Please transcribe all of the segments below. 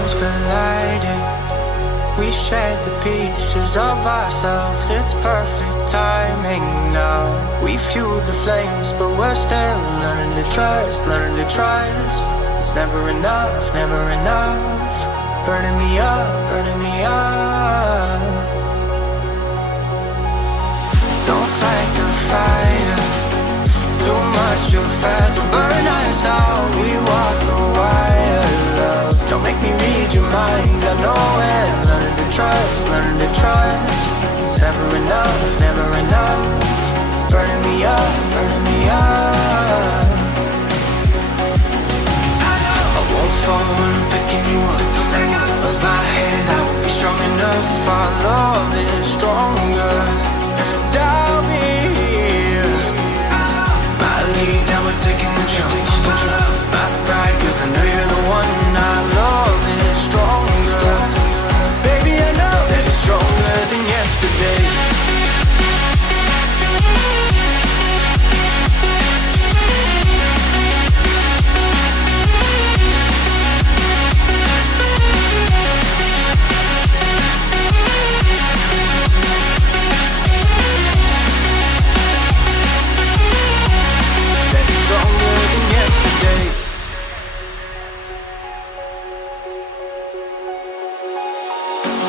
souls colliding. We shared the pieces of ourselves. It's perfect timing now. We fueled the flames, but we're still learning to trust, learning to trust. It's never enough, never enough. Burning me up, burning me up. Don't fight the fire, too much too fast will burn us out. We walk the wire, love. Don't make me read your mind, I know it. Learning to trust, learning to trust. It's never enough, never enough. Burning me up, burning me up. I won't fall when I'm picking you up. With my hand I won't be strong enough. Our love is stronger, and I'll be here. My lead, now we're taking the jump. My pride, cause I know you're the one. Our love is stronger. Baby, I know that it's stronger than yesterday.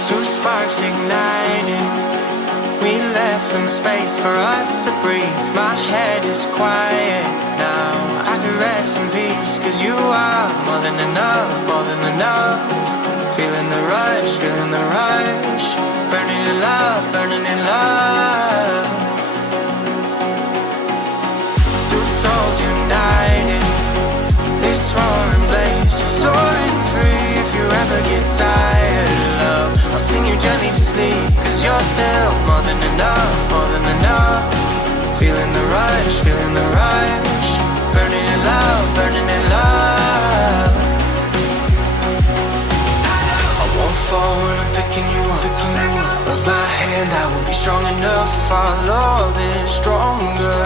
Two sparks igniting. We left some space for us to breathe. My head is quiet now. I can rest in peace, cause you are more than enough, more than enough. Feeling the rush, feeling the rush. Burning in love, burning in love. Two souls united. This roaring blaze is soaring free. If you ever get tired, love, I'll sing you gently to sleep, cause you're still more than enough, more than enough. Feeling the rush, feeling the rush. Burning in love, burning in love. I won't fall when I'm picking you up. With my hand I won't be strong enough. Our love is stronger,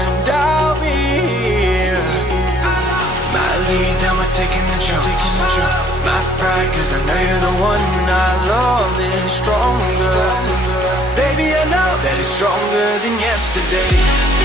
and I'll be here. My lead, now we're taking the jump. My pride, cause I know you're the one. Our love is stronger. Baby, I know that it's stronger than yesterday.